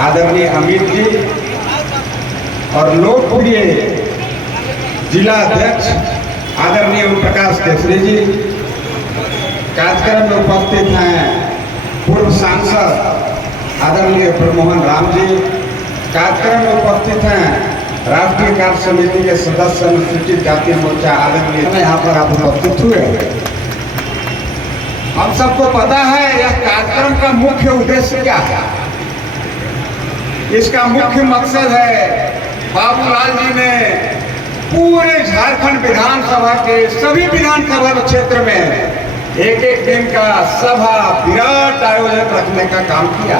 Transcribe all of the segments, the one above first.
आदरणीय अमित जी और लोकप्रिय जिला अध्यक्ष आदरणीय ओम प्रकाश केसरी जी, कार्यक्रम में उपस्थित हैं पूर्व सांसद आदरणीय प्रमोहन राम जी, कार्यक्रम में उपस्थित हैं राष्ट्रीय कार्य समिति के सदस्य अनुसूचित जाति मोर्चा आदरणीय यहाँ पर आप उपस्थित हुए। हम सबको पता है यह कार्यक्रम का मुख्य उद्देश्य क्या है। इसका मुख्य मकसद है बाबूलाल जी ने पूरे झारखंड विधानसभा के सभी विधानसभा क्षेत्र में एक एक दिन का सभा विराट आयोजन रखने का काम किया।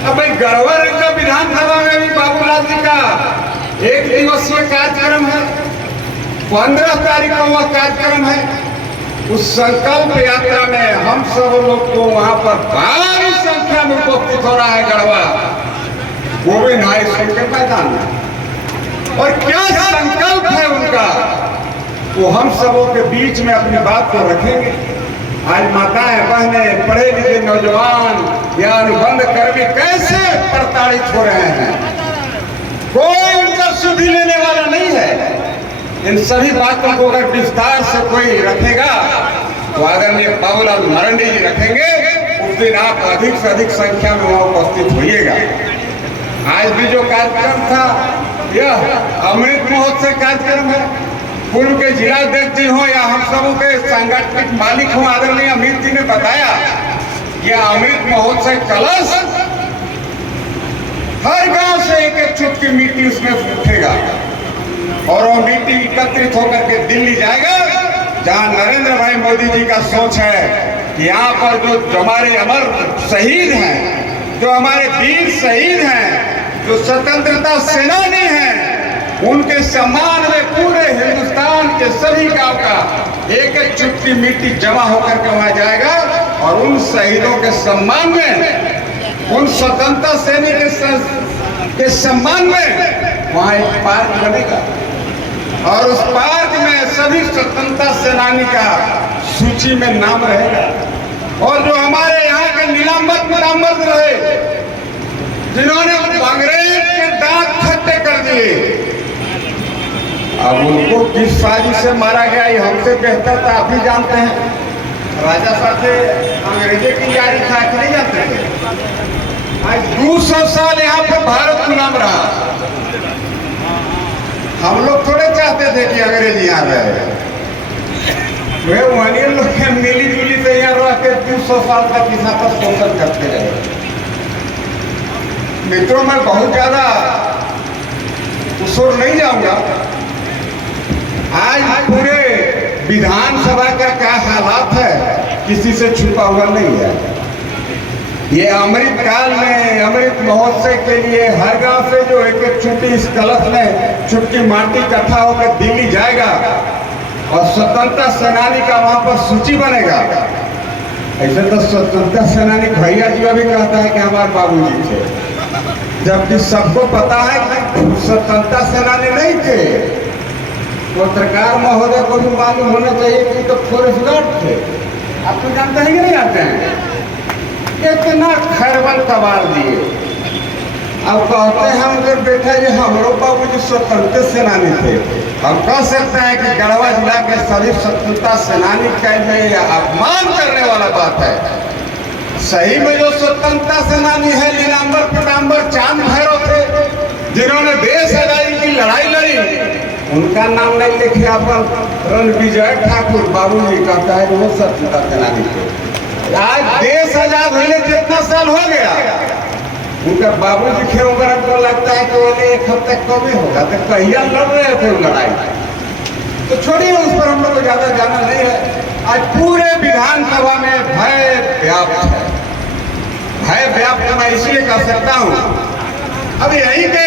अब भाई गढ़वा रंगा विधानसभा में भी बाबूलाल जी का एक दिवसीय कार्यक्रम है, 15 तारीख को वह कार्यक्रम है। उस संकल्प यात्रा में हम सब लोग को वहां पर भारी संख्या में उपस्थित हो रहा है गढ़वा गोविंद हाई स्कूल के मैदान में। और क्या संकल्प है उनका, वो हम सबों के बीच में अपनी बात को रखेंगे। आज माताएं बहनें पढ़े लिखे नौजवान या अनुबंध कर्मी कैसे प्रताड़ित हो रहे हैं, कोई उनका सुधि लेने वाला नहीं है। इन सभी बातों को अगर विस्तार से कोई रखेगा तो आदरणीय बाबूलाल मरंडी जी रखेंगे। उस दिन आप अधिक से अधिक संख्या में वहां उपस्थित होइएगा। आज भी जो कार्यक्रम था यह अमृत महोत्सव कार्यक्रम है। पूर्व के जिलाध्यक्ष जी हो या हम सबों के सांगठनिक मालिक हो, आदरणीय अमित जी ने बताया यह अमृत महोत्सव कलश हर गांव से एक एक चुटकी मिट्टी उसमें उठेगा और वो मिट्टी एकत्रित होकर के दिल्ली जाएगा, जहां नरेंद्र भाई मोदी जी का सोच है कि यहाँ पर जो हमारे अमर शहीद हैं, जो हमारे वीर शहीद हैं, जो स्वतंत्रता सेनानी हैं, उनके सम्मान में पूरे हिंदुस्तान के सभी गांव का एक एक चुटकी मिट्टी जमा होकर के वहां जाएगा और उन शहीदों के सम्मान में, उन स्वतंत्रता सैनिक के सम्मान में वहां एक पार्क बनेगा और उस पार्क में सभी स्वतंत्रता सेनानी का सूची में नाम रहेगा। और जो हमारे यहाँ के नीलांबर रहे, जिन्होंने अंग्रेज के दांत खट्टे कर दिए, अब उनको किस साजिश से मारा गया ये हमसे बेहतर था, आप भी जानते हैं। राजा साहब अंग्रेजों की यारी था कि नहीं जानते थे। आज 200 साल यहाँ पे भारत गुलाम रहा। हम लोग थोड़े चाहते थे कि अंग्रेज यहाँ रहे, वे वही लोग मिली जुली से यहाँ रह के 200 साल तक यहाँ पर शोषण करते रहे। मित्रों, मैं बहुत ज्यादा उस ओर नहीं जाऊंगा। आज पूरे विधानसभा का क्या हालात है किसी से छुपा हुआ नहीं है। ये अमृत काल में अमृत महोत्सव के लिए हर गांव से जो एक एक छुट्टी इस कलश में छुट्टी माटी इकट्ठा होकर दिल्ली जाएगा और स्वतंत्रता सेनानी का वहां पर सूची बनेगा। ऐसे तो स्वतंत्रता सेनानी भैया जी भी कहता है कि हमारे बाबूजी थे, जबकि सबको पता है कि स्वतंत्रता सेनानी नहीं थे। पत्रकार महोदय को भी मालूम होना चाहिए कि तो फॉरेस्ट गार्ड थे। आप तो जानते हैं कि नहीं जानते हैं? इतना खैरबल कबार दिए। अब कहते हैं उनके बेटा ये हमरो बाबूजी स्वतंत्रता सेनानी थे। हम कह सकते हैं कि गढ़वा जिला के सभी स्वतंत्रता सेनानी का अपमान करने वाला बात है। सही में जो स्वतंत्रता सेनानी है नीलांबर पीतांबर चांद भैरव थे, जिन्होंने देश आजादी की लड़ाई लड़ी, उनका नाम नहीं लिखे अपन रणविजय ठाकुर बाबूजी कहता है वो स्वतंत्रता सेनानी थे। आज देश आजाद होने कितना साल हो गया, उनका बाबूजी खे उम्र को लगता है कि वो एक हफ्ते कभी होगा तो कहिया लड़ रहे थे लड़ाई। तो छोड़िए, उस पर हम लोग को ज्यादा जाना नहीं है। आज पूरे विधानसभा में भय व्याप्त है। भय व्याप्त मैं इसलिए कह सकता हूँ, अब यहीं पे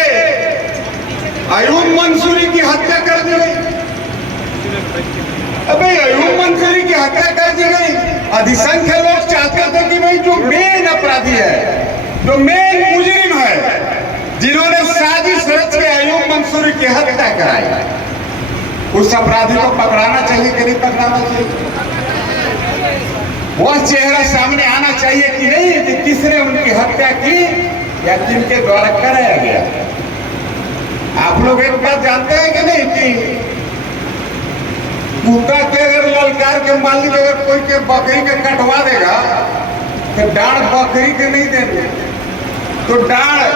अयूब मंसूरी की हत्या कर दी गई। अबे अयूब मंसूरी की हत्या कर दी गई। अधिसंख्य लोग चाहते थे कि भाई जो मेन अपराधी है, जो मेन मुजरिम है, जिन्होंने साजिश रच के अयूब मंसूरी की हत्या कराई, उस अपराधी को पकड़ाना चाहिए कि नहीं पकड़ाना चाहिए? वह चेहरा सामने आना चाहिए कि नहीं कि किसने उनकी हत्या की या जिनके द्वारा कराया गया। आप लोग एक बात जानते हैं कि नहीं कि कुत्ता के अगर ललकार के मान लीजिए अगर कोई के बकरी के कटवा देगा तो डांड बकरी के नहीं देंगे, तो डांड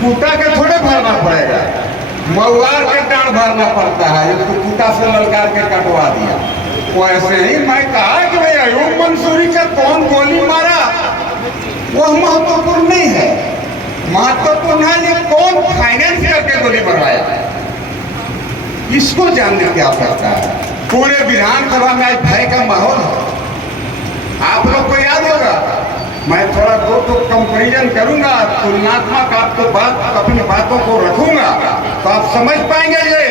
कुत्ता के थोड़े भरना पड़ेगा, महुआर के डांड भरना पड़ता है। तो कुत्ता से ललकार के कटवा दिया। वैसे ही मैं कहा कि भाई अयूब मंसूरी का कौन गोली मारा वह महत्वपूर्ण नहीं है, महत्वपूर्ण है ये कौन फाइनेंस करके गोली मरवाया, इसको जानने की आवश्यकता है। पूरे विधानसभा में आज भय का माहौल है। आप लोग को याद होगा, मैं थोड़ा दो कंपेरिजन करूंगा, तुलनात्मक आपको बात अपनी बातों को रखूंगा तो आप समझ पाएंगे। ये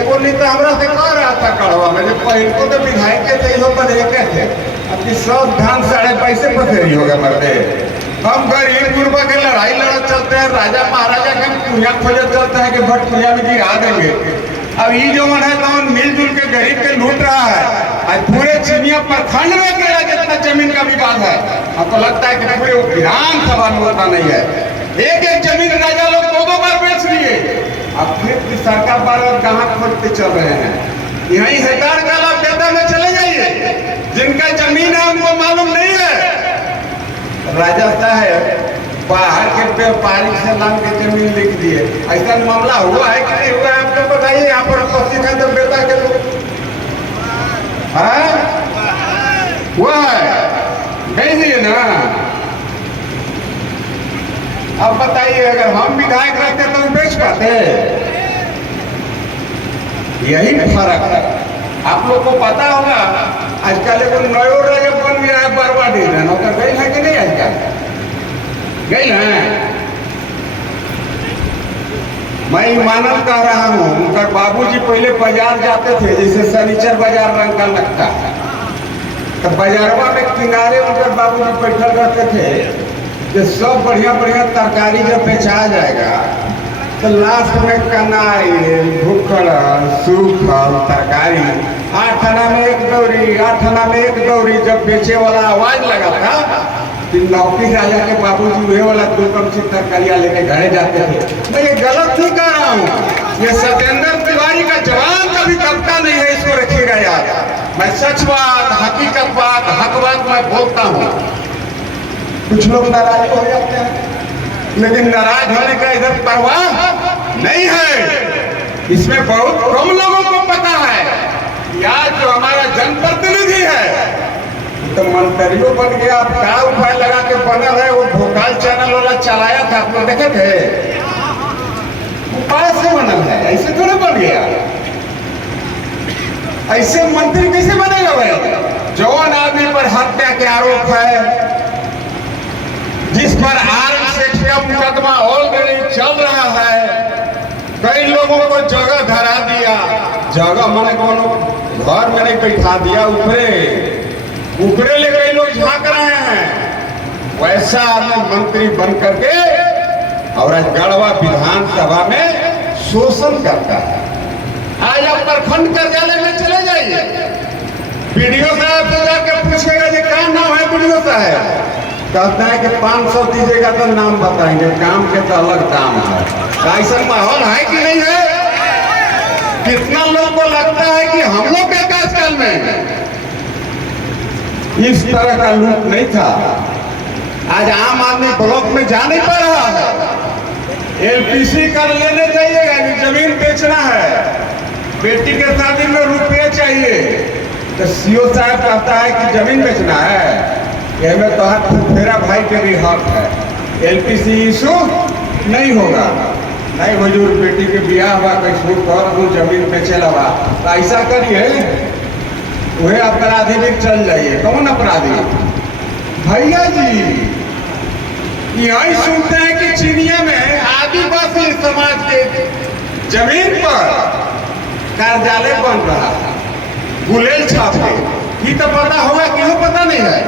एगो नेता हमरा से कह रहा था कड़वा में, जब पहले को तो विधायक के थे बधेके थे, अब की सब धान साढ़े पैसे पथेरी होगा मरते। हम गरीब गुरबा के लड़ाई लड़त चलते हैं, राजा महाराजा के पूजा खोजत चलते हैं कि भट पूजा में गिरा देंगे। अब ये जो मन है तो मिलजुल के गरीब के लूट रहा है। आज पूरे चिनिया प्रखंड में केरा जितना जमीन का विवाद है, हमको लगता है कि पूरे विधानसभा में होता नहीं है। एक एक जमीन राजा लोग दो बार बेच लिए, अब फिर की सरकार बार कहाँ खोजते चल रहे हैं। यही हेतार काला बेटा में चले जाइए, जिनका जमीन है उनको मालूम नहीं है। राजा साहब बाहर के व्यापारी से नाम के जमीन लिख दिए, ऐसा मामला हुआ है कि नहीं हुआ है आपको बताइए। यहाँ पर उपस्थित है तो बेटा के लोग हुआ है, भेज दिए ना। अब बताइए अगर हम विधायक रहते तो बेच पाते? यही फर्क है। आप लोग को पता होगा आजकल एक नयो राजा बन गया है बरवाडी में, नौकर गई है कि नहीं? आजकल गई है। मैं ईमानत कह रहा हूँ, उनका बाबूजी पहले बाजार जाते थे, जैसे शनिचर बाजार रंग का लगता है, तो बाजारवा में किनारे उनके बाबूजी बैठल रहते थे कि सब बढ़िया बढ़िया तरकारी जब बेचा जाएगा तो लास्ट में कनाई, भूखल, सूखल तरकारी 8 आना में 1 दौरी, 8 आना में 1 दौरी जब बेचे वाला आवाज लगा था कि लौकी राजा के बाबूजी वे वाला 2 कमची तरकारियाँ लेके घरे जाते थे। मैं ये गलत नहीं कह रहा हूँ, ये सत्येंद्र तिवारी का जवान कभी दबका नहीं है, इसको रखिएगा याद। मैं सच बात, हकीकत बात, हक बात मैं बोलता हूँ। कुछ लोग नाराज हो जाते हैं, लेकिन नाराज होने का इधर परवाह नहीं है। इसमें बहुत कम लोगों को पता है कि आज जो हमारा जनप्रतिनिधि है तो मंत्रियों बन गया। आप क्या उपाय लगा के बनल है, वो भोकाल चैनल वाला चलाया था, आप लोग देखे थे? उपाय से बनल है, ऐसे थोड़ा बन गया। ऐसे मंत्री कैसे बनेगा भाई? जवान आदमी पर हत्या के आरोप है, जिस पर आर्मसेक्स का मुकदमा ऑलरेडी चल रहा है, कई लोगों को जगह धरा दिया, जगह मैंने कोनो घर में नहीं बैठा दिया, ऊपरे ले कई लोग झांक रहे हैं। वैसा आदमी मंत्री बन करके और आज गढ़वा विधानसभा में शोषण करता है। आज आप प्रखंड कार्यालय में चले जाइए, बीडीओ साहब से जाकर पूछेगा जी क्या नाम है बीडीओ साहब, कहता है कि 500 दीजिएगा तो नाम बताएंगे, काम के तो अलग दाम है। ऐसा माहौल है कि नहीं है? कितना लोग को लगता है कि हम लोग के कार्यकाल में इस तरह का लूट नहीं था। आज आम आदमी ब्लॉक में जा नहीं पा रहा है। एलपीसी कर लेने जाइएगा, जमीन बेचना है, बेटी के शादी में रुपये चाहिए तो सीओ साहब कहता है कि जमीन बेचना है, यह में तो मेरा भाई के भी हक है, एलपीसी इशू नहीं होगा। नहीं हुजूर बेटी के ब्याह हुआ कैसे कर जमीन बेचे लगा, तो ऐसा करिए वही अपराधी भी चल जाइए। कौन अपराधी? भैया जी यही सुनते हैं कि चिनिया में आदिवासी समाज के जमीन पर कार्यालय बन रहा है, गुलेल छाप के। ये तो पता होगा, क्यों पता नहीं है?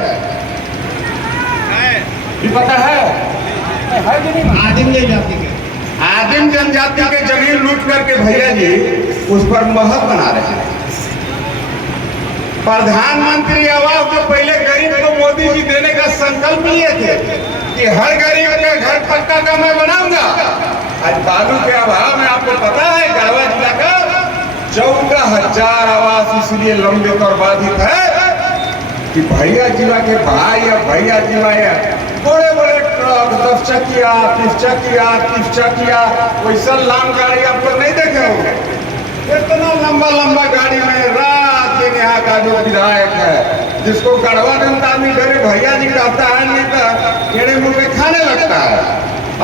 ये पता है आदिम जनजाति के जमीन लूट करके भैया जी उस पर महल बना रहे हैं। प्रधानमंत्री आवास जो पहले गरीब को मोदी जी देने का संकल्प लिए थे कि हर गरीब के घर पक्का का मैं बनाऊंगा। आज बालू के अभाव में आपको पता है गढ़वा जिला का 14,000 आवास इसलिए लंबित और बाधित है कि भैया जिला के भाई या भैया जिला बड़े बड़े ट्रक 10 चकिया 30 चकिया 30 चकिया वैसा लाम गाड़ी आपको नहीं देखे होंगे। इतना लंबा लंबा गाड़ी में रात दिन यहाँ का जो विधायक है जिसको गढ़वा जनता आदमी डरे भैया जी कहता है, नहीं तो टेढ़े मुंह पे खाने लगता है।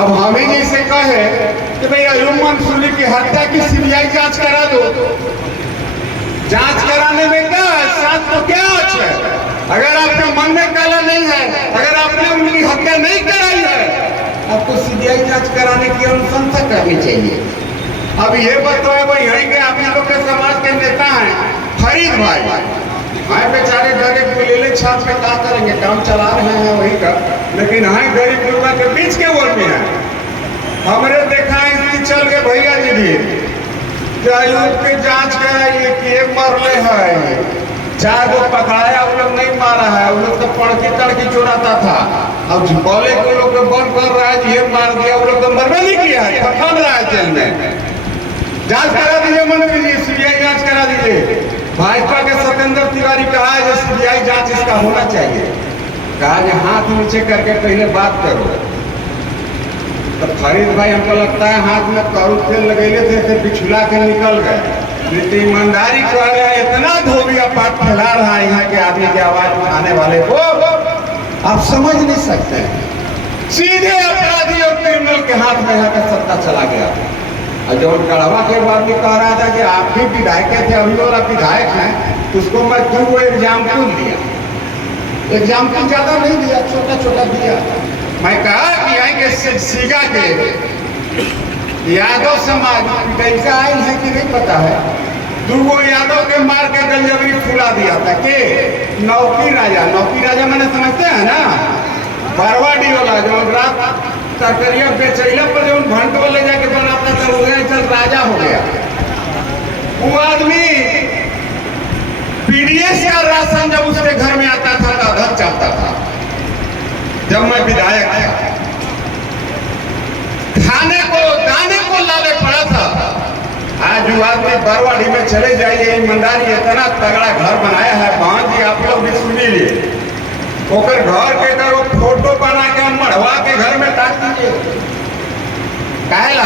अब हम ही जैसे कहे कि भाई अयूब मंसूरी की हत्या की सीबीआई जांच करा दो। जांच कराने में क्या है, साथ तो क्या है? अगर आपके मन में काला नहीं है, अगर आपने उनकी हत्या नहीं कराई है, आपको सीबीआई जांच कराने की अनुशंसा करनी चाहिए। अब ये बताओ भाई यहीं के आप लोग के समाज के नेता हैं फरीद भाई, हाय बेचारे डरे ले छाप में क्या करेंगे, काम चला रहे हैं वही का, लेकिन हाय गरीब गुरबा के बीच के वोट में है। हमरे देखा है चल के भैया जी भी अयूब के जांच कराइए कि एक मरले है, 4 को पकड़ाया, वो लोग नहीं मारा है, वो लोग तो पड़की तड़की चुराता था। अब बोले को लोग बंद कर रहा है, ये मार दिया, वो लोग तो मरना नहीं किया है, फंस रहा है जेल में। जांच करा दीजिए मंत्री जी, सीबीआई जांच करा दीजिए। भाजपा के सत्येंद्र तिवारी कहा है जो सीबीआई जांच इसका होना चाहिए। कहा कि हाथ नीचे करके पहले बात करो। तो फरीद भाई हमको लगता है हाथ में करू तेल लगेले थे तो बिछुला के निकल गए। लेकिन ईमानदारी कह रहे हैं, इतना धोबिया पाठ फैला रहा है यहाँ के आदमी की आवाज उठाने वाले को आप समझ नहीं सकते। सीधे अपराधी और क्रिमिनल के हाथ में यहाँ का सत्ता चला गया। और जो गढ़वा के बाद भी कह रहा था कि आप भी विधायक थे, अभी वाला विधायक हैं, उसको मैं 2 एग्जाम्पल दिया। एग्जाम्पल ज्यादा नहीं दिया, छोटा छोटा दिया। मैं कहा कि यहाँ के सीगा के यादव समाज कैसा आयल है कि नहीं पता है, 2 यादव के मार के गंजबरी फुला दिया था के नौकी राजा मैंने समझते हैं ना, बरवाडी वाला जो रात तरकरिया बेचैला पर जो भंटो ले जाके बनाता था वो चल राजा हो गया। वो आदमी पीडीएस का राशन जब उसके घर में आता था तो अधर चलता था। जब मैं विधायक था खाने को दाने को लाले पड़ा था। आज वो आदमी बरवाडी में चले जाइए, ईमानदारी इतना तगड़ा घर बनाया है, वहां जी आप लोग भी सुनी लिए। ओकर घर के करो फोटो बना के मढ़वा के घर में टाक दीजिए। कहला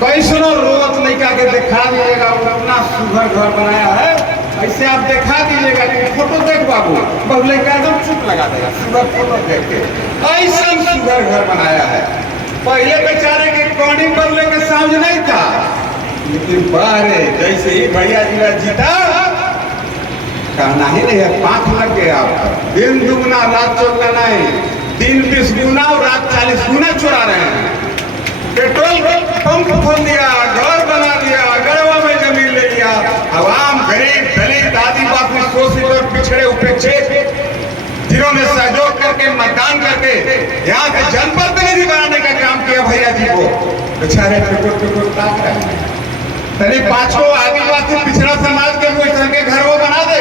कोई सुनो रोज लड़का के दिखा दीजिएगा, वो अपना सुघर घर बनाया है, ऐसे आप दिखा दीजिएगा। फोटो देख बाबू, बहुत लड़का एकदम चुप लगा देगा सुघर फोटो देख के, ऐसा सुघर घर बनाया है। पहले बेचारे के कौड़ी बदले के समझ नहीं था, लेकिन बारे जैसे ही भैया जिला जीता कहना ही नहीं है, 5 लग गया आपका। दिन दुगुना रात चौगुना नहीं, दिन 20 गुना और रात 40 गुना चुरा रहे हैं। पेट्रोल पंप खोल दिया, घर बना दिया, गढ़वा में जमीन ले लिया। आवाम गरीब दलित आदिवासी शोषित और पिछड़े उपेक्षित जिन्होंने सहयोग करके मतदान करके यहाँ के जनप्रतिनिधि बनाने का काम किया भैया जी को बेचारे टुकुर ताक रहे हैं। तरी 5 को आदिवासी पिछड़ा समाज के कोई तरह के घर वो बना दे।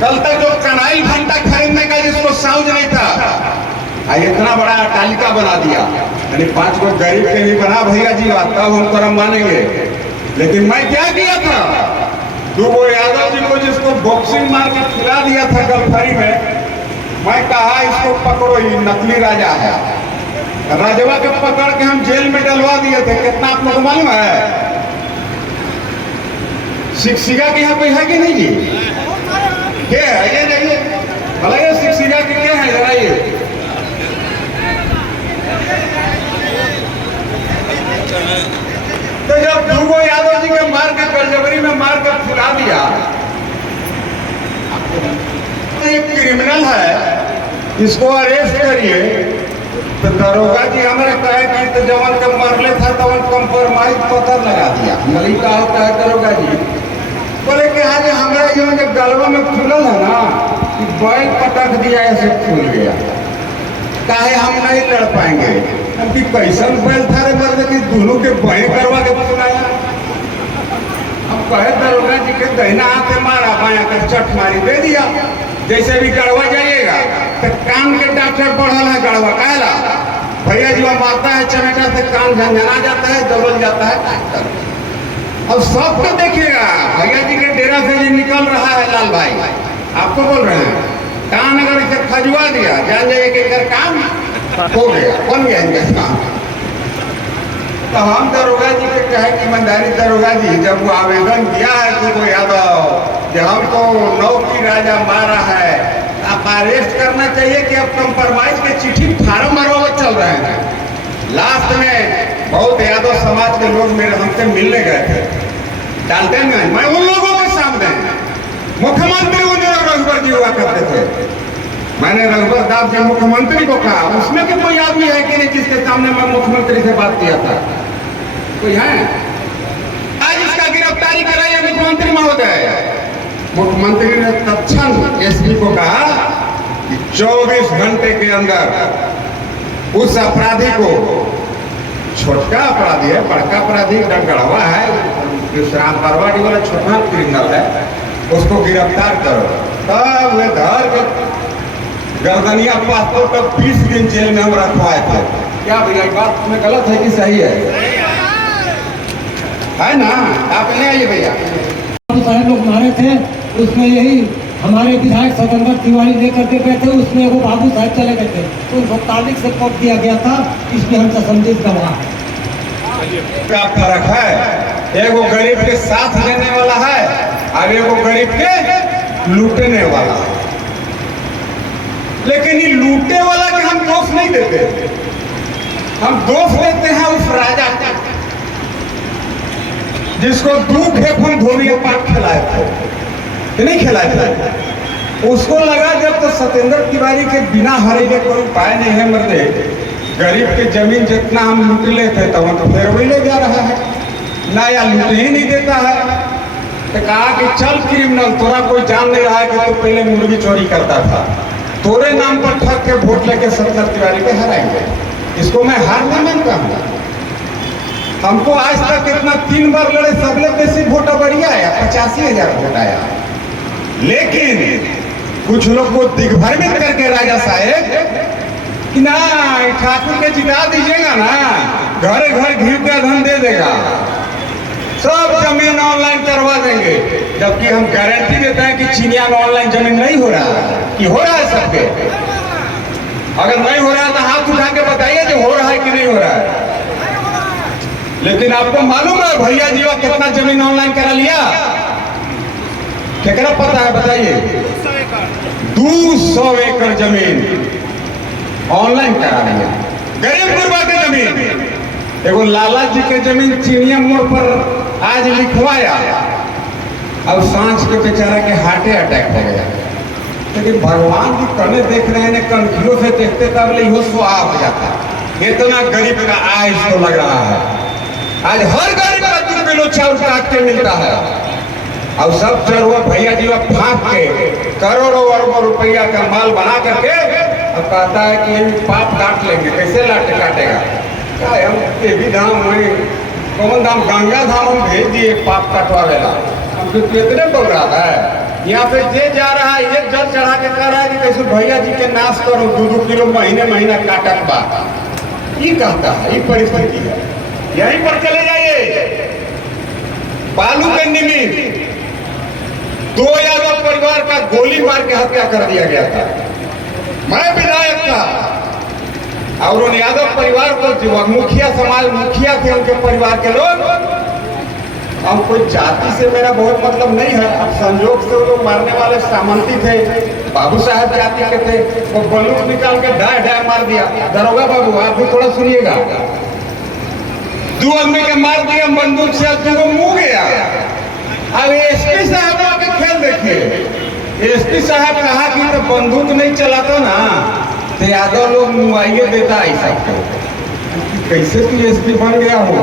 कल तक जो कनाई घंटा खरीदने का जिसको साउंड नहीं था, इतना बड़ा अट्टालिका बना दिया। यानी 5 को गरीब के लिए बना भैया जी, तब हम कर्म मानेंगे। लेकिन मैं क्या किया था, 2 यादव जी को जिसको बॉक्सिंग मार के खिला दिया था गलफरी में, मैं कहा इसको पकड़ो, ये नकली राजा है। राजवा के पकड़ के हम जेल में डलवा दिए थे। कितना आप लोग मालूम है? शिक्षिका के यहाँ पे है कि नहीं जी? क्या है ये? नहीं भला ये शिक्षिका के क्या है जरा ये? तो जब 2 यादव जी के मार के गलजबरी में मार कर फुला दिया, एक क्रिमिनल है इसको अरेस्ट करिए। तो दरोगा जी हमारे कहे कि तो जवान के मरले था तो कंप्रोमाइज पत्थर लगा दिया। मलिका होता है दरोगा जी, बोले कि आज हमारा जो गलवा में फूलल है ना, कि बैल पटक दिया ऐसे फूल गया। काहे हम नहीं लड़ पाएंगे? कि कैसन बैल था रे मर्द कि दोनों के बहे करवा के फुलाया। हम कहे दरोगा जी के दहिना हाथ मारा, बाया कर चट मारी दे दिया। जैसे भी गड़वा जाइएगा तो कान झंझना जाता है, दबल जाता है। अब सबको देखिएगा, भैया जी के डेरा से जी निकल रहा है लाल भाई, आपको बोल रहे हैं, कान अगर इसे खजुआ दिया, जान जाइए कि इधर काम हो गया, बन गया इनका काम। तो हम दरोगा जी के कहे कि ईमानदारी दरोगा जी, जब वो आवेदन दिया है तो यादव कि हमको नौकी राजा मारा है, आप अरेस्ट करना चाहिए कि अब कंप्रोमाइज के चिट्ठी फार्म मरवावत चल रहे हैं। लास्ट में बहुत यादव समाज के लोग मेरे हमसे मिलने गए थे, डालते हैं, मैं उन लोगों के सामने मुख्यमंत्री रघुवर जी हुआ करते थे, मैंने रघुवर दास जी मुख्यमंत्री को कहा, उसमें कि कोई आदमी है कि नहीं जिसके सामने मैं मुख्यमंत्री से बात किया था, कोई है? आज इसका गिरफ्तारी कराइए मुख्यमंत्री महोदय। मुख्यमंत्री ने तत्क्षण एसपी को कहा कि 24 घंटे के अंदर उस अपराधी को, छोटका अपराधी है, बड़का अपराधी डगड़वा है, श्राम परवाड़ी वाला छोटा क्रिमिनल है, उसको गिरफ्तार करो। तब वे धर के गर्दनिया पासपोर्ट पर 20 दिन जेल में हम रखवाए थे। क्या भैया बात में गलत है कि सही है ना? आप नहीं आइए भैया, सारे लोग मारे थे, उसमें यही हमारे विधायक स्वतंत्र तिवारी लेकर के गए थे, उसमें वो बाबू साहब चले गए थे, तो उनको तारीख से कॉप दिया गया था, इसमें हम संबंधित गवाह। क्या फर्क है? एगो गरीब के साथ लेने वाला है और एगो गरीब के लूटने वाला है। लेकिन ये लूटने वाला के हम दोष नहीं देते, हम दोष देते हैं उस राजा का जिसको दूध खेपुन धोबिया पाठ खिलाए थे, नहीं खिलाए थे। उसको लगा जब तो सत्येंद्र तिवारी के बिना हरे के कोई उपाय नहीं है, मर्दे गरीब के जमीन जितना हम लूट लेते तो हम तो फिर वही ले जा रहा है ना, या लूट ही नहीं देता है। तो कहा कि चल क्रिमिनल, तोरा कोई जान नहीं रहा है कि तू पहले मुर्गी चोरी करता था, तोरे नाम पर ठग के वोट लेके सत्येंद्र तिवारी के हराएंगे। इसको मैं हार नहीं मानता हूँ। हमको आज तक इतना 3 बार लड़े, सबले बेसी वोट बढ़िया आया, 85,000 वोट आया। लेकिन कुछ लोग को दिग्भ्रमित करके राजा साहेब कि ना ठाकुर के जिता दीजिएगा ना, घर घर घी का धन दे देगा, सब जमीन ऑनलाइन करवा देंगे। जबकि हम गारंटी देते हैं कि चिनिया में ऑनलाइन जमीन नहीं हो रहा है, कि हो रहा है सबके। अगर नहीं हो रहा है तो हाथ उठा के बताइए जो हो रहा है कि नहीं हो रहा है। लेकिन आपको मालूम है भैया जी का कितना जमीन ऑनलाइन करा लिया? क्या पता है बताइए? 200 एकड़ जमीन ऑनलाइन करा लिया। गरीब गुरबा की जमीन, एगो लाला जी के जमीन चिड़िया मोड़ पर आज लिखवाया, अब सांझ के बेचारा के हार्टे अटैक हो गया। लेकिन भगवान की कने देख रहे हैं, कनखियों से देखते तब ले हो सुहाग हो जाता। इतना गरीब का आय इसको लग रहा है। आज हर गरीब का 2 किलो चावल काट के मिलता है, और सब चरुआ भैया जी फाँक के करोड़ों अरबों रुपया का माल बना करके अब कहता है कि हम पाप काट लेंगे। कैसे लाटे काटेगा? क्या हम देवी धाम में कौन धाम, गंगा धाम हम भेज दिए पाप काटवावेला। हम तो इतने बोल रहा है, यहाँ पे जे जा रहा है ये जल चढ़ा के कह रहा है कि कैसे भैया जी के नाश करो, 2-2 किलो महीना काटक बा। ये कहता है, ये परिस्थिति है। यहीं पर चले जाइए, बालू के निमित्त 2 यादव परिवार का गोली मार के हत्या कर दिया गया था। मैं विधायक था और उन यादव परिवार को जो मुखिया समाज मुखिया थे, उनके परिवार के लोग, अब कोई जाति से मेरा बहुत मतलब नहीं है, अब संजोग से वो लोग मारने वाले सामंती थे, बाबू साहब जाति के थे, वो बंदूक निकाल के ढाई मार दिया। दरोगा बाबू आप भी थोड़ा सुनिएगा, 2 आदमी के मार दिया बंदूक से, 2 मुंह गया। अब एसपी साहब आके खेल देखिए, एसपी साहब कहा कि तो बंदूक नहीं चलाता ना तो यादव लोग मुआइये देता ऐसा को। कैसे तू एसपी बन गया हो?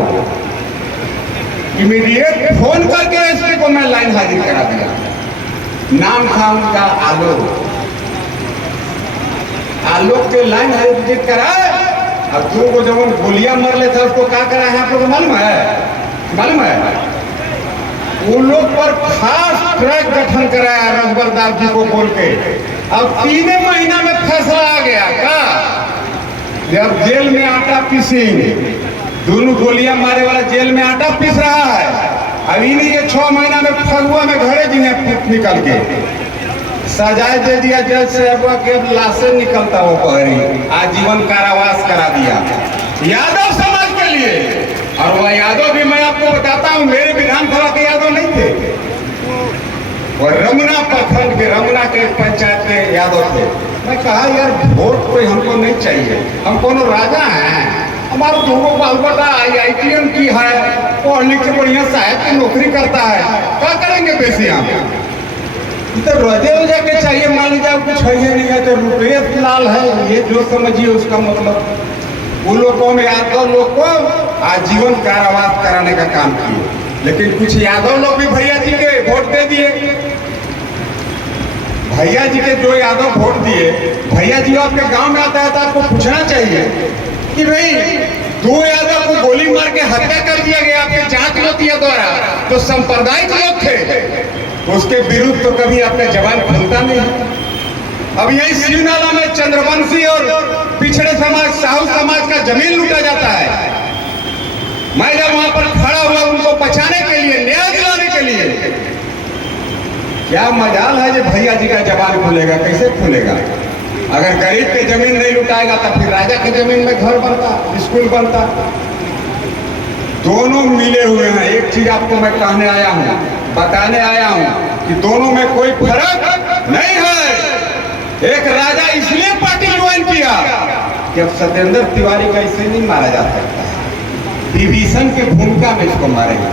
इमीडिएट फोन करके एसपी को मैं लाइन हाजिर करा दिया। नाम था उनका आलोक के लाइन हाजिर करा। अब 2 को जब गोलियां मर लेता उसको क्या करा है आप लोग मालूम है? उन लोग पर खास ट्रैक गठन कराया रघुवर दास जी को बोल के। अब 3 महीना में फैसला आ गया का, जब जेल में आटा पीसेंगे दोनों गोलियां मारे वाला जेल में आटा पीस रहा है। अब इन्हीं के 6 महीना में फगुआ में घरे जिन्हें निकल के सजाए दे दिया जज से, अब के लाशें निकलता वो पहरी, आजीवन कारावास करा दिया यादव समाज के लिए। और वह यादव भी मैं आपको बताता हूं, मेरे विधानसभा के यादव नहीं थे, और रमुना प्रखंड के, रमुना के पंचायत के यादव थे। मैं कहा यार वोट कोई हमको नहीं चाहिए, हम कोनो राजा हैं, हमारा दोनों बाल बेटा IITM की है, पढ़ लिख के बढ़िया साहब की नौकरी करता है, क्या करेंगे पैसे हम तो रोजे रोजे के चाहिए। मान लीजिए कुछ है नहीं है तो रुपये फिलहाल है, ये जो समझिए उसका मतलब। उन लोगों में यादव लोग को आजीवन कारावास कराने का काम किए, लेकिन कुछ यादव लोग भी भैया जी के वोट दे दिए। भैया जी के जो यादव वोट दिए, भैया जी आपके गांव में आता है तो आपको पूछना चाहिए कि भाई 2 यादव को गोली मार के हत्या कर दिया गया आपके जांच होती है द्वारा, तो सांप्रदायिक लोग थे, उसके विरुद्ध तो कभी आपका जवान खुलता नहीं। अब यही शिवनाला में चंद्रवंशी और पिछड़े समाज, साहू समाज का जमीन लूटा जाता है। मैं जब वहां पर खड़ा हुआ उनको बचाने के लिए, न्याय दिलाने के लिए, क्या मजाल है जो भैया जी का जवान खुलेगा, कैसे खुलेगा? अगर गरीब के जमीन नहीं लुटाएगा तो फिर राजा के जमीन में घर बनता, स्कूल बनता। दोनों मिले हुए हैं। एक चीज आपको मैं कहने आया हूं, बताने आया हूं कि दोनों में कोई फर्क नहीं है। एक राजा इसलिए पार्टी ज्वाइन किया कि अब सत्येंद्र तिवारी का इसे नहीं मारा जा सकता, विभीषण की भूमिका में इसको मारेंगे,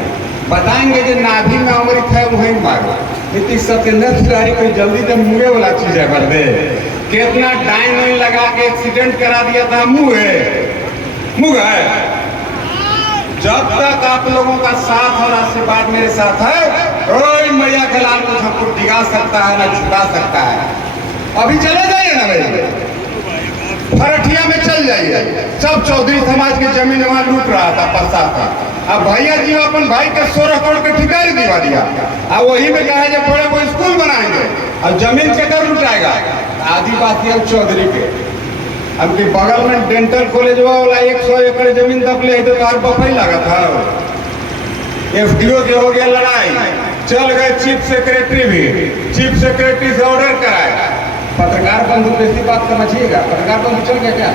बताएंगे जो नाभि में अमृत है वहीं मारो। लेकिन सत्येंद्र तिवारी कोई जल्दी से मुँहे वाला चीज है कर दे, कितना डाइन लगा के एक्सीडेंट करा दिया था, मुँह है। जब तक आप लोगों का साथ और आशीर्वाद मेरे साथ है, कोई मैया के लाल को हमको दिखा सकता है ना झुका सकता है। अभी चले जाइए ना भाई, फरठिया में चल जाइए, सब चौधरी समाज की जमीन वहां लूट रहा था, परसा था। अब भैया जी अपन भाई के 16 करोड़ के ठिकाने दिवा दिया, अब वही में कहा जब बड़े कोई स्कूल बनाएंगे, अब जमीन के कर लुटाएगा आदिवासी हम चौधरी के। अब के बगल में डेंटल कॉलेज वाला 100 एकड़ जमीन दबले तो हर बफाई लगा था। FDO के हो गया लड़ाई, चल गए चीफ सेक्रेटरी भी, चीफ सेक्रेटरी से ऑर्डर कराया। पत्रकार बंधु कैसी बात समझिएगा, पत्रकार बंधु चल गया क्या?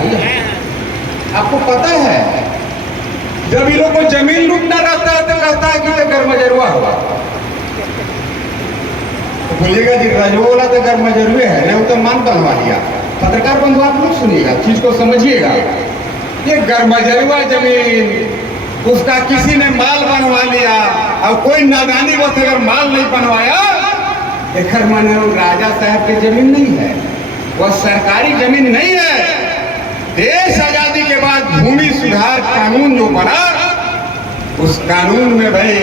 आपको पता है जब इन लोग को जमीन लूटना रहता है तो कहता है कि घर मजरुआ हुआ, तो बोलिएगा जी रजवोला तो घर मजरुए है, नहीं तो मान बनवा लिया। पत्रकार बंधु आप लोग सुनिएगा, चीज को समझिएगा। ये गर्मजरुआ जमीन उसका किसी ने माल बनवा लिया, और कोई नादानी बस अगर माल नहीं बनवाया, एक माने राजा साहब की जमीन नहीं है, वह सरकारी जमीन नहीं है। देश आजादी के बाद भूमि सुधार कानून जो बना, उस कानून में भाई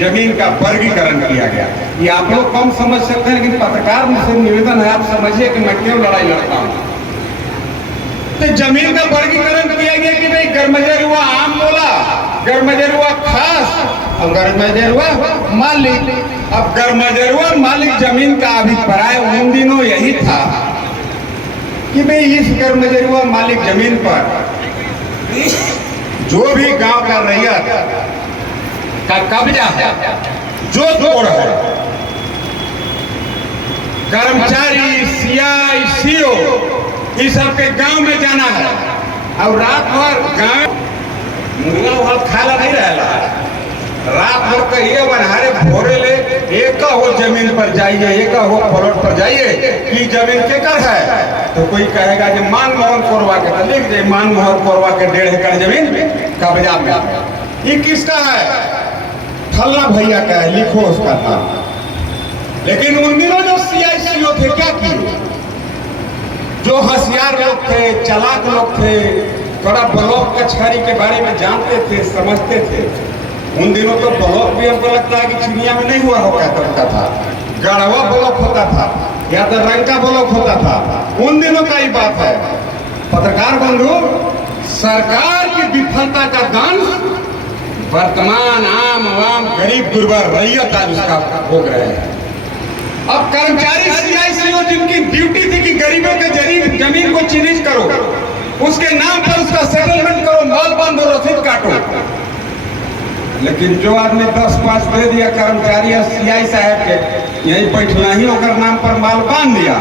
जमीन का वर्गीकरण किया गया। ये आप लोग कम समझ सकते हैं, लेकिन पत्रकार मुझसे निवेदन है, आप समझिए कि मैं क्यों लड़ाई लड़ता हूं। तो जमीन का वर्गीकरण किया गया कि भाई गर्मजरुआ आम बोला, गर्मजरुआ खास और गर्मजरुआ मालिक। अब गर्मजरुआ मालिक जमीन का अभिप्राय उन दिनों यही था कि भाई इस गर्मजरुआ मालिक जमीन पर जो भी गांव का रैयत का कब्जा है, जो तोड़ है, कर्मचारी, CI, CO, इस सबके गांव में जाना है, और रात भर गांव मुर्गा खाला नहीं रहला, रात भर कहिए बनहारे भोरे ले एक हो जमीन पर जाइए, एक हो प्लॉट पर जाइए कि जमीन के कर है, तो कोई कहेगा कि मनमोहन कोरवा के, तो लिख दे मनमोहन कोरवा के 1.5 एकड़ जमीन कब्जा में। ये किसका है? फल्ला भैया का है, लिखो उसका नाम। लेकिन उन दिनों जो CI CO थे क्या किए? जो होशियार लोग थे, चालाक लोग थे, थोड़ा ब्लॉक कचहरी के बारे में जानते थे, समझते थे। उन दिनों तो ब्लॉक भी हमको लगता है कि चिड़िया में नहीं हुआ होता था, गढ़वा ब्लॉक होता था या तो रंका ब्लॉक होता था। उन दिनों का ही बात है। पत्रकार बंधु, सरकार की विफलता का दंश वर्तमान आम आवाम गरीब गुरबा रैयत आज उसका भोग रहे हैं। अब कर्मचारी CI CO जिनकी ड्यूटी थी कि गरीबों के जमीन को चिन्हित करो, उसके नाम पर उसका सेटलमेंट करो, माल बांधो, रसीद काटो, लेकिन जो आदमी 10-5 दे दिया कर्मचारी सीआई साहब के, यही बैठना ही होकर नाम पर माल बांध दिया।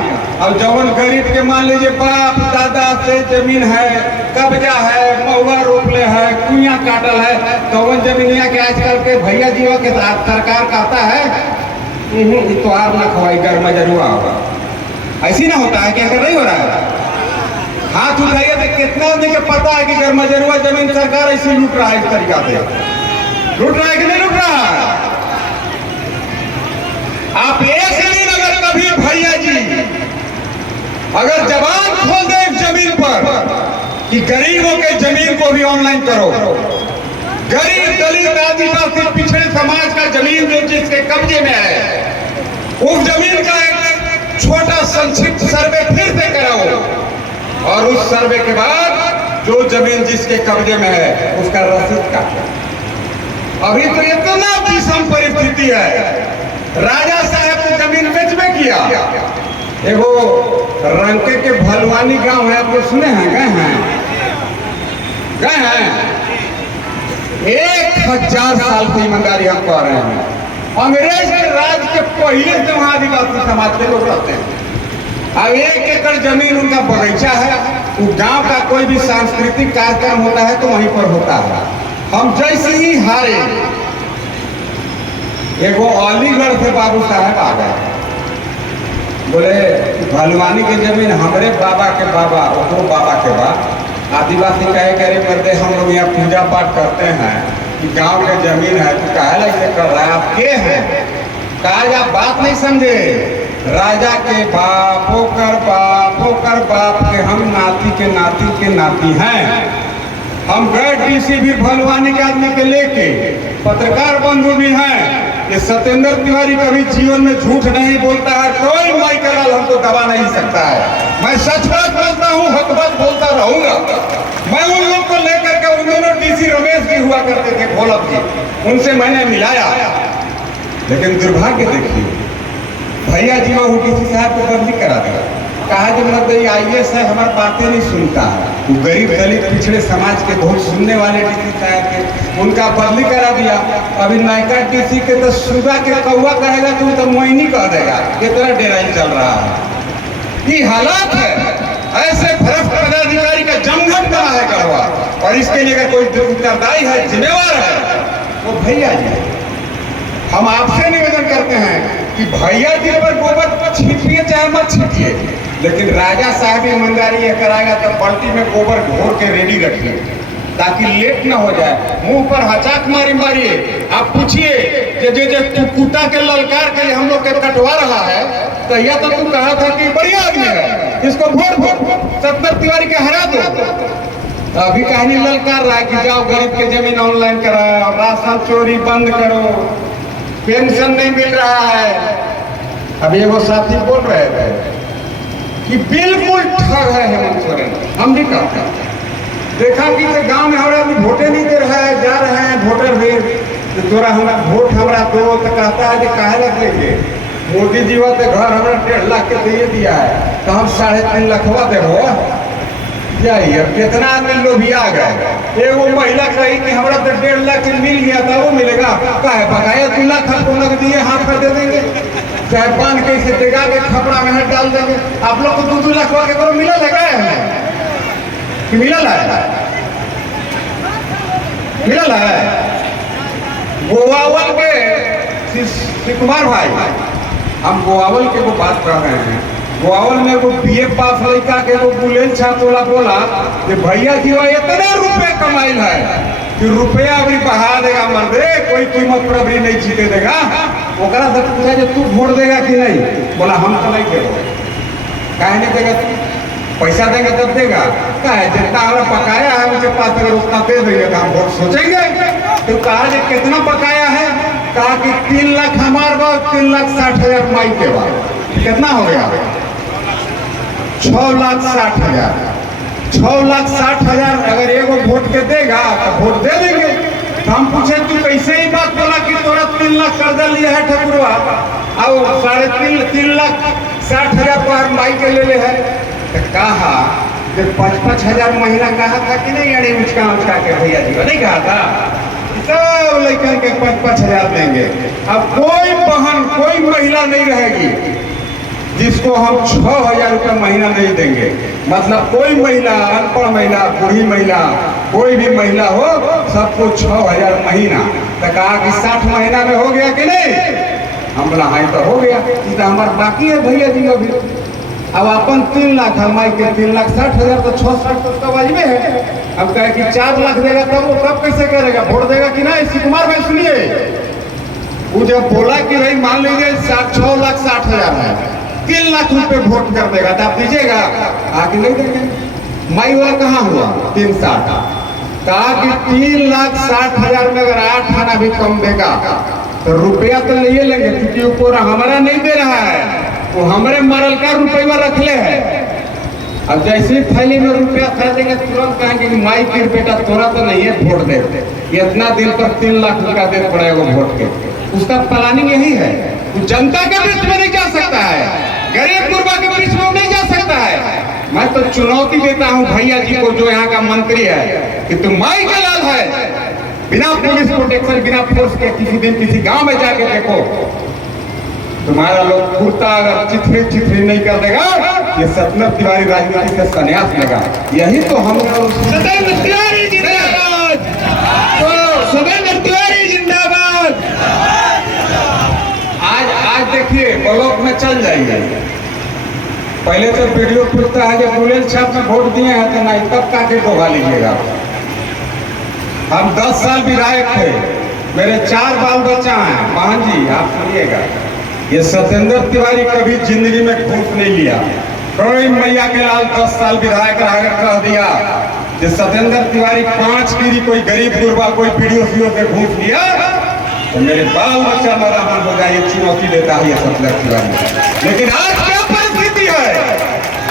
अब जवन गरीब के मान लीजिए बाप दादा से जमीन है, कब्जा है, महुआ रोपले है, कुइया काटल है, तो वन जमीनिया के आजकल के भैया जीवा के साथ सरकार कहता है इतवार न खवाई घर में जरूर होगा। ऐसी ना होता है, क्या कर नहीं हो रहा है? हाथ उठाइए तो कितना आदमी को पता है कि घर में जरूर जमीन सरकार ऐसी लूट रहा है, इस तरीका से लूट रहा है कि नहीं लूट रहा है? आप एक दिन अगर कभी भैया जी अगर जबान खोल दे जमीन पर कि गरीबों के जमीन को भी ऑनलाइन करो, गरीब दलित आदिवासी पिछड़े समाज का जमीन जो जिसके कब्जे में है, उस जमीन का एक छोटा संक्षिप्त सर्वे फिर से कराओ, और उस सर्वे के बाद जो जमीन जिसके कब्जे में है उसका रसीद काटो। अभी तो इतना विषम परिस्थिति है, राजा साहब को जमीन बेचबे किया। एगो रंके के भलवानी गांव है, आपको सुने हैं? गए हैं 1000 साल की ईमानदारी हम कह रहे हैं। अंग्रेज के राज के पहले से वहां आदिवासी समाज के लोग रहते हैं। अब 1 एकड़ जमीन उनका बगीचा है, वो गांव का कोई भी सांस्कृतिक कार्यक्रम होता है तो वहीं पर होता है। हम जैसे ही हारे, एगो अलीगढ़ से बाबू साहब आ गए, बोले भलवानी की जमीन हमारे बाबा के बाबा, वो बाबा के बाद आदिवासी कहे करे करते, हम लोग यहाँ पूजा पाठ करते हैं कि गांव के जमीन है, तो कहे लगे कर रहा है, आप के हैं? कहा आप बात नहीं समझे, राजा के बापों कर बाप के हम नाती के नाती हैं। हम गए डीसी भी भलवानी के आदमी के लेके, पत्रकार बंधु भी हैं। ये सत्येंद्र तिवारी कभी जीवन में झूठ नहीं बोलता है, कोई माइकल हमको दबा नहीं सकता है। मैं सच बात बोलता हूँ, हक बात बोलता रहूंगा। मैं उन लोग को लेकर के, उन दोनों डीसी रमेश जी हुआ करते थे घोलप जी, उनसे मैंने मिलाया, लेकिन दुर्भाग्य देखिए भैया जी वो डीसी साहब को बदली करा दिया। कहा कि मतलब IAS है, हमारी बातें नहीं सुनता है। वो गरीब दलित पिछड़े समाज के बहुत सुनने वाले डीसी साहब के, उनका बदली करा दिया। अभी नयका डीसी के तो सुबह के कौवा कहेगा तो वो तो मोहिनी कह देगा, कितना डेराई चल रहा है। ये हालात है, ऐसे भ्रष्ट पदाधिकारी का जमघट कहा है करवा, और इसके लिए अगर कोई उत्तरदायी है, जिम्मेवार है, वो भैया जी। हम आपसे निवेदन करते हैं कि भैया जी पर गोबर छीटिए चाहे मत छीटिए, लेकिन राजा साहब ईमानदारी ये कराएगा तो बाल्टी में गोबर घोर के रेडी रखिए, ताकि लेट ना हो जाए। मुंह पर हचाक मारिए, आप पूछिए कि जो कुत्ता के ललकार के हम लोग के कटवा रहा है, तो यह तो तू कहा था कि बढ़िया आदमी है, इसको वोट सत्येंद्र तिवारी के हरा दो। अभी कहानी ललकार रहा है कि जाओ गरीब के जमीन ऑनलाइन कराओ, राशन चोरी बंद करो, पेंशन नहीं मिल रहा है। अभी वो साथी बोल रहे थे कि बिल्कुल ठग है हेमंत सोरेन। हम भी कहते हैं, देखा कि गांव में हमारा वोटे नहीं दे रहा है, जा रहे हैं वोटर भी, तो तोरा हमारा वोट हमारा दो, तो कहता है कि काहे लग लेंगे, मोदी जी वो तो घर हमारा 1.5 लाख के दे दिया है, तो हम 3.5 लाखवा देवो जाइए। कितना आदमी लोभिया गए। एगो महिला कही कि हमारा तो 1.5 लाख मिल गया था, वो मिलेगा काहे बकाया 2 लाख हमको लग दिए, हाथ कर दे देंगे, चाहे पान कैसे टेगा के खपड़ा में हाथ डाल देंगे। आप लोग को 2-2 लाख के करो मिला लगा है कि मिला है? मिला है। गोवावल के श्री कुमार भाई, हम गोवावल के वो बात कर रहे हैं। गोवावल में वो BA पास लड़का के वो बुलेन छात्रोला बोला कि भैया जी वो इतने रुपए कमाइल है कि रुपया अभी बढ़ा देगा, मर्दे कोई कीमत पर अभी नहीं जीते देगा। ओकरा से पूछा जो तू वोट देगा कि नहीं, बोला हम तो नहीं देगा। काहे नहीं देगा? पैसा देंगे तब देगा। काहे जितना हमारा बकाया है उनके पास अगर उतना दे देंगे तो हम वोट सोचेंगे। तो कहा कि कितना बकाया है, कहा कि 3 लाख हमारे बाद, 3,60,000 माई के बाद, कितना हो गया? 6,60,000। 6,60,000 अगर एगो वोट के देगा तो वोट दे देंगे। तो हम पूछे तू कैसे ही बात बोला कि तोरा 3 लाख कर्जा लिया है ठकुरवा, और 3,60,000 पर माई के ले है। तो कहा कि 5,000 महीना कहा था कि नहीं, अड़ी उचका के भैया जी नहीं कहा था? सब लड़कन के 5-5 हजार देंगे। अब कोई बहन कोई महिला नहीं रहेगी जिसको हम 6,000 रुपये महीना नहीं देंगे। मतलब कोई महिला, अनपढ़ महिला, बूढ़ी महिला, कोई भी महिला हो, सबको 6,000 महीना। तो कहा कि 60 महीना में हो गया कि नहीं? हम बोला हाँ तो हो गया। तो हमारा बाकी है भैया जी अभी। अब अपन 3 लाख हमारे के 3,60,000 तो 6-60 तो उसका वाजिबे है। अब कहे कि 4 लाख देगा तब वो तब कैसे करेगा? वोट देगा कि नहीं? श्री कुमार भाई सुनिए, वो जब बोला कि भाई मान लीजिए 6,60,000 है, 3 लाख रुपए वोट कर देगा तो आप दीजिएगा? आगे नहीं देंगे। माई वाला कहाँ हुआ 360? कहा कि 3,60,000 में अगर 8 आना भी कम देगा तो रुपया तो नहीं लेंगे, क्योंकि ऊपर हमारा नहीं दे रहा है, वो हमारे मरल का रुपया रख ले है। अब जैसे थैली में रुपया खरीदेंगे तुरंत कहेंगे कि माई की बेटा तोरा तो नहीं है वोट दे, इतना दिन पर 3 लाख रुपया दे पड़ेगा वोट के। उसका प्लानिंग यही है। जनता के बीच में नहीं जा सकता है, गरीब गुरबा के बीच में नहीं जा सकता है। मैं तो चुनौती देता हूं भैया जी को, जो यहाँ का मंत्री है, कि तुम माई का लाल है, बिना पुलिस प्रोटेक्शन, बिना फोर्स के किसी दिन किसी गांव में जाके देखो, तुम्हारा लोग कुर्ता अगर चिथरी नहीं कर देगा, ये सत्येंद्र तिवारी राजनीति से संन्यास लेगा। यही तो हम सत्येंद्र तिवारी जिंदाबाद, सत्येंद्र तिवारी जिंदाबाद। आज देखिए ब्लॉक में चल जाइए। पहले तो वीडियो पूछता है जब बुलेट छाप में वोट दिए हैं तो नहीं, तब काके डोभा लीजिएगा। हम 10 साल विधायक थे, मेरे 4 बाल बच्चा हैं। बहन जी आप सुनिएगा, ये सत्येंद्र तिवारी कभी जिंदगी में घूस नहीं लिया। कोई मैया के लाल 10 साल विधायक रहा कह दिया कि सत्येंद्र तिवारी 5 गिरी कोई गरीब गुरबा कोई पीडीओ से घूस लिया तो मेरे बाल बच्चा मराहन हो जाए। चुनौती देता है ये सत्येंद्र तिवारी। लेकिन आज क्या परिस्थिति है,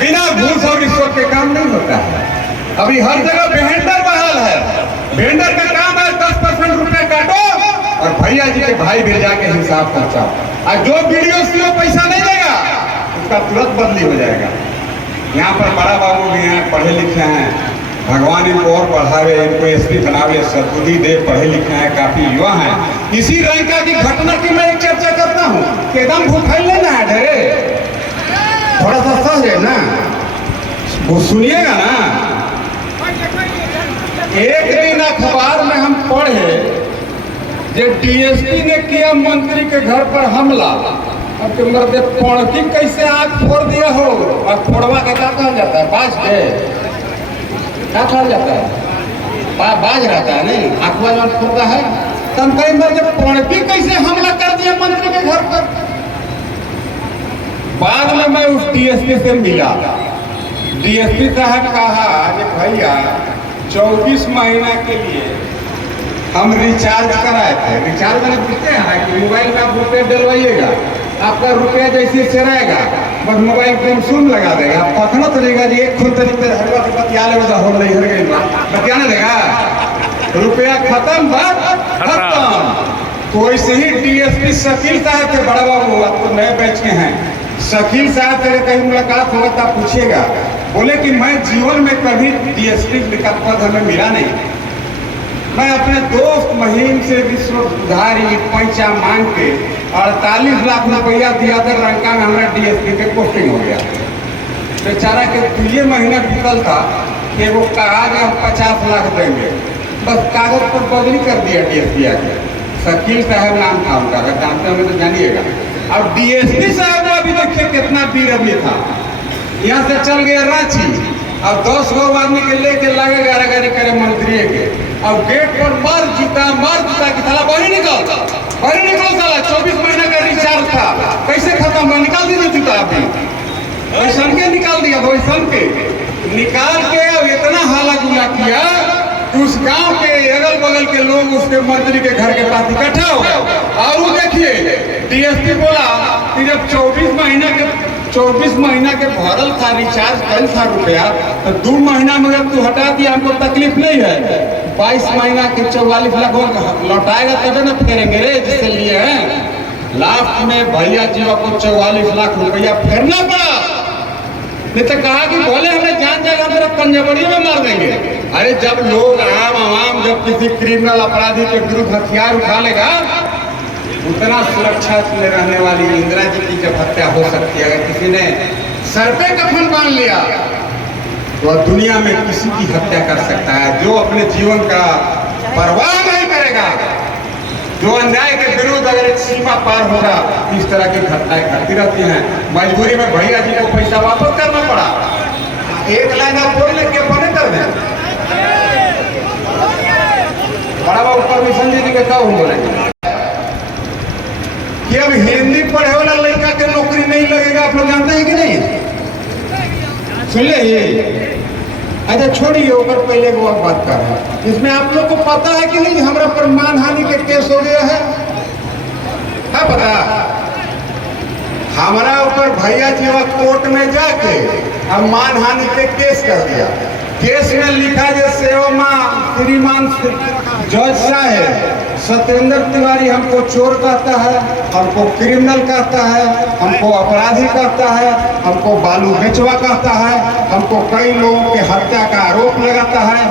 बिना घूस और रिश्वत के काम नहीं होता है। अभी हर जगह वेंडर बहाल है। वेंडर का काम है 10% रुपए काटो और भैया जी के भाई भेजा के हिसाब पहुंचाओ। और जो वीडियो सीओ पैसा नहीं देगा उसका तुरंत बदली हो जाएगा। यहाँ पर बड़ा बाबू भी हैं, पढ़े लिखे हैं, भगवान इनको और पढ़ावे, इनको एसपी बनावे, सद्बुद्धि दे, पढ़े लिखे हैं, काफी युवा हैं। इसी रंका की घटना की मैं एक चर्चा करता हूँ कि एकदम भूखाई लेना है ढेरे, थोड़ा सा सहज है ना, वो सुनिएगा ना। एक दिन अखबार में हम पढ़े जो डीएसपी ने किया मंत्री के घर पर हमला। अब तुम मर्दे पौड़की कैसे आग फोड़ दिया हो, और फोड़वा का क्या कहा जाता है? बाज के क्या कहा जाता है? बाज रहता है नहीं, आखवा जो फोड़ता है। तब कई बार जब पौड़की कैसे हमला कर दिया मंत्री के घर पर। बाद में मैं उस डीएसपी से मिला। डीएसपी साहब कहा कि भैया 24 महीना के लिए हम रिचार्ज कराए थे। रिचार्ज मैंने पूछते हैं कि मोबाइल में आप रुपये डलवाइएगा, आपका रुपया जैसे से रहेगा बस मोबाइल पे सुन लगा देगा। आप कखनो तो देगा जी एक खुद तरीके हरवा से बतिया ले हो नहीं हर गई बतियाने देगा, रुपया खत्म बात खत्म। तो ऐसे ही डीएसपी शकील साहब थे, बड़ा बाबू आप तो नए बैच के हैं, शकील साहब से कहीं मुलाकात होगा तो आप पूछिएगा। बोले कि मैं जीवन में कभी डीएसपी का पद हमें मिला नहीं, मैं अपने दोस्त महीम से विश्व उधारी पैसा मांग के 48 लाख रुपया दिया था। रंका में हमारा डीएसपी के पोस्टिंग हो गया। बेचारा के 2 महीना बीतल था कि वो कहा कि हम 50 लाख देंगे, बस कागज पर बदली कर दिया डीएसपी आके। शकील साहब नाम था उनका, अगर जानते होंगे तो जानिएगा। और डीएसपी साहब अभी देखिए कितना वीर आदमी था, यहाँ से चल गया रांची, अब 10 गो आदमी के लेके लगे गारागारी करे मंत्री के, और गेट पर मार जूता कि साला बाहर निकल साला। 24 महीना का रिचार्ज था, कैसे खत्म हुआ? निकाल दीजिए जूता। अभी वैसन के निकाल दिया, वैसन के निकाल के इतना हाला गुला किया कि उस गांव के अगल बगल के लोग उसके मंत्री के घर के पास इकट्ठा हो गए। और वो देखिए डीएसपी बोला कि जब 24 महीना के भरल था रिचार्ज कल था रुपया, तो 2 महीना में अगर तू हटा दिया हमको तकलीफ नहीं है। 22 महीना के 44 लाख लौटाएगा तभी ना फेरेंगे रे जिससे लिए हैं। लास्ट में भैया जी को 44 लाख रुपया फेरना पड़ा। नहीं तो कहा कि बोले हमें जान जाएगा मेरा पंजाबड़ी में मार देंगे। अरे जब लोग आम जब किसी क्रिमिनल अपराधी के विरुद्ध हथियार उठा लेगा, उतना सुरक्षा में रहने वाली इंदिरा जी की जब हत्या हो सकती है। अगर किसी ने सर पे कफन बांध लिया तो दुनिया में किसी की हत्या कर सकता है। जो अपने जीवन का परवाह नहीं करेगा, जो अन्याय के विरुद्ध अगर एक सीमा पार होगा, इस तरह की घटनाएं घटती रहती हैं। मजबूरी में भैया जी को पैसा वापस करना पड़ा। एक लाइन आप बोल लेके अपने कर दें। बड़ा बाबू परमिशन जी के कब बोलेंगे कि अब हिंदी पढ़े वाला लड़का के नौकरी नहीं लगेगा? आप लोग जानते हैं कि नहीं? सुन ले। अच्छा छोड़िए, ऊपर पहले वो बात कर रहा है। इसमें आप लोग को पता है कि नहीं हमारा पर मानहानि के केस हो गया है पता? हमारा ऊपर भैया जी कोर्ट में जाके अब मानहानि के केस कर दिया। केस में लिखा जो श्रीमान जज साहब सत्येंद्र तिवारी हमको चोर कहता है, हमको क्रिमिनल कहता है, हमको अपराधी कहता है, हमको बालू बेचवा कहता है, हमको कई लोगों के हत्या का आरोप लगाता है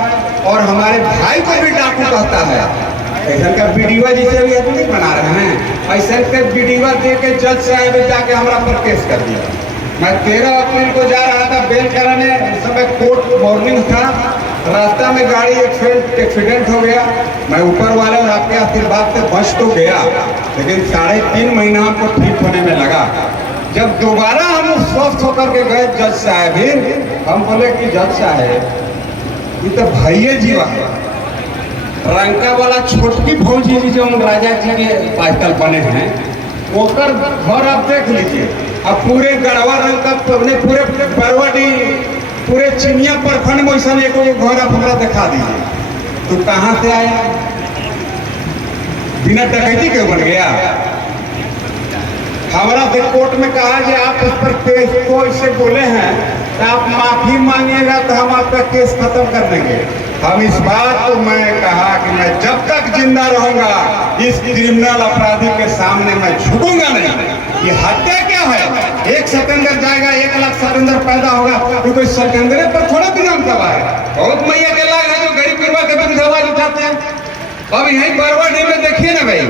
और हमारे भाई को भी डाकू कहता है। ऐसा का वीडियो जिसे भी नहीं बना रहे हैं, ऐसा के वीडियो दे के जज साहब जाके हमारा पर केस कर दिया। मैं 13 अप्रैल को जा रहा था बेल कराने, उस समय कोर्ट मॉर्निंग था। रास्ता में गाड़ी एक्सीडेंट हो गया। मैं ऊपर वाले और आपके आशीर्वाद से बच तो गया, लेकिन 3.5 महीना हमको ठीक होने में लगा। जब दोबारा हम स्वस्थ होकर के गए जज साहब, हम बोले कि जज साहब ये तो भैया जीवा है, रंका वाला छोटकी भौजी जी जो राजा जी के पास्टल बने हैं, ओकर घर आप देख लीजिए। अब पूरे गढ़वा रंग का पूरे बरवाडी पूरे चिनिया प्रखंड में वैसा एक घर आप हमारा दिखा दीजिए। तो कहाँ से आया? बिना डकैती के बन गया? हमारा से कोर्ट में कहा कि आप उस पर केस को इससे बोले हैं तो आप माफी मांगिएगा तो हम आपका केस खत्म कर देंगे। हम इस बात को मैं कहा कि मैं जब तक जिंदा रहूंगा इस क्रिमिनल अपराधी के सामने मैं झुकूंगा नहीं। ये हत्या क्या है? एक सतेंद्र जाएगा, 1 लाख सतेंद्र पैदा होगा, क्योंकि सतेंद्र पर थोड़ा विधान सभा है। बहुत मैया के लाग है जो गरीब गुरबा के विरुद्ध आवाज उठाते हैं। अब यही बरवाडी में देखिए ना भाई,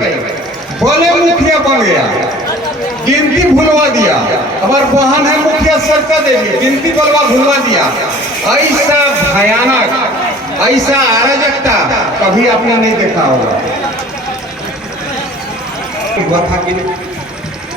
बोले मुखिया बन गया, गिनती भूलवा दिया। हमारे बहन है मुखिया सरका देवी, गिनती बोलवा भूलवा दिया। ऐसा भयानक, ऐसा अराजकता कभी आपने नहीं देखा होगा। हुआ था कि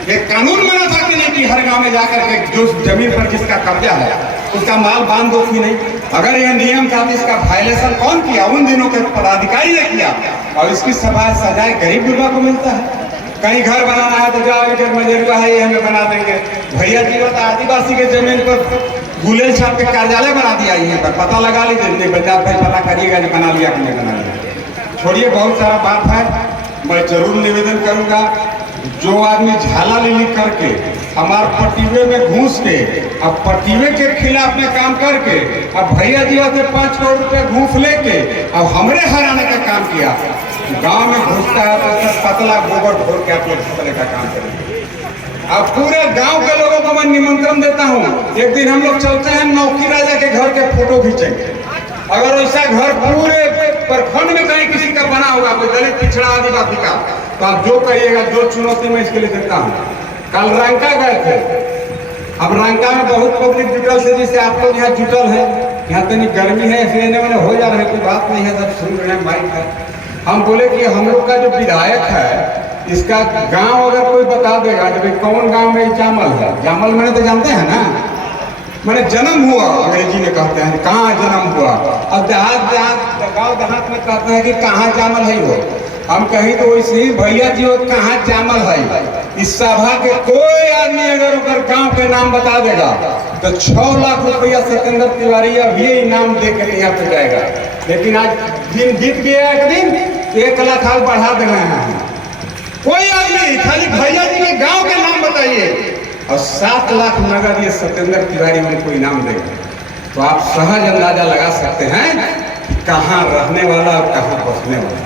एक कानून बना था कि नहीं कि हर गांव में जाकर के जो जमीन पर जिसका कब्जा है उसका माल बांध दो कि नहीं? अगर यह नियम था तो इसका वायलेशन कौन किया? उन दिनों के पदाधिकारी ने किया। और इसकी सजाए गरीब गुरबा को मिलता है। कहीं घर बनाना है तो जाओ इधर मजेरुआ है ये हमें बना देंगे। भैया जी तो आदिवासी के जमीन पर गुलेल साहब के कार्यालय बना दिया। यहीं पर पता लगा लीजिए, नहीं बचा भाई पता करिएगा जो बना लिया कि नहीं बना लिया। छोड़िए, बहुत सारा बात है। मैं जरूर निवेदन करूंगा, जो आदमी झाला लिली करके हमारे पटीवे में घूस के अब पटीवे के खिलाफ में काम करके अब भैया जी से 5 करोड़ रुपए घूस लेके अब हमरे हराने का काम किया, गांव में घुसता है तो सब पतला गोबर ढोर के आप लोग इस तरह का काम करेंगे। अब पूरे गांव के लोगों को मैं निमंत्रण देता हूं, एक दिन हम लोग चलते हैं नौकी राजा के घर के फोटो खींचेंगे। अगर वैसा घर पूरे प्रखंड में कहीं किसी का बना होगा, कोई दलित पिछड़ा आदिवासी का, तो आप जो कहिएगा, जो चुनौती मैं इसके लिए देता हूँ। कल रंका गए थे, अब रंका में बहुत पब्लिक जुटल से, जिससे आप लोग यहाँ जुटल है। यहाँ तो नहीं गर्मी है, इसलिए मैंने हो जा रहा है, कोई बात नहीं है, सब सुन रहे हैं, माइक है। हम बोले कि हम लोग का जो विधायक है इसका गांव अगर कोई बता देगा कि कौन गांव में जामल है। जामल मैंने तो जानते हैं ना, मैंने जन्म हुआ, अंग्रेजी में कहते हैं कहाँ जन्म हुआ। अब देहात गाँव देहात में कहते हैं कि कहाँ जामल है वो। हम कहीं तो वैसे ही भैया जी कहाँ जामल है। इस सभा के कोई आदमी अगर उधर गांव के नाम बता देगा तो 6 लाख रुपया सतेंद्र तिवारी अभी इनाम दे के यहाँ पे जाएगा। लेकिन आज दिन बीत गया, एक दिन 1 लाख आज बढ़ा दे रहे हैं। कोई आदमी खाली भैया जी के गांव के नाम बताइए और 7 लाख नगद ये सतेंद्र तिवारी उनको इनाम देगा, तो आप सहज अंदाजा लगा सकते हैं कहाँ रहने वाला और कहाँ बसने वाला।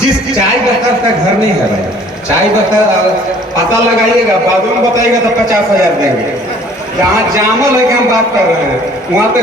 जिस चाय बता का घर नहीं है भाई, चाय बता पता लगाइएगा, बाद में बताइएगा तो 50,000 देंगे। जहाँ जामल है कि हम बात कर रहे हैं वहाँ पे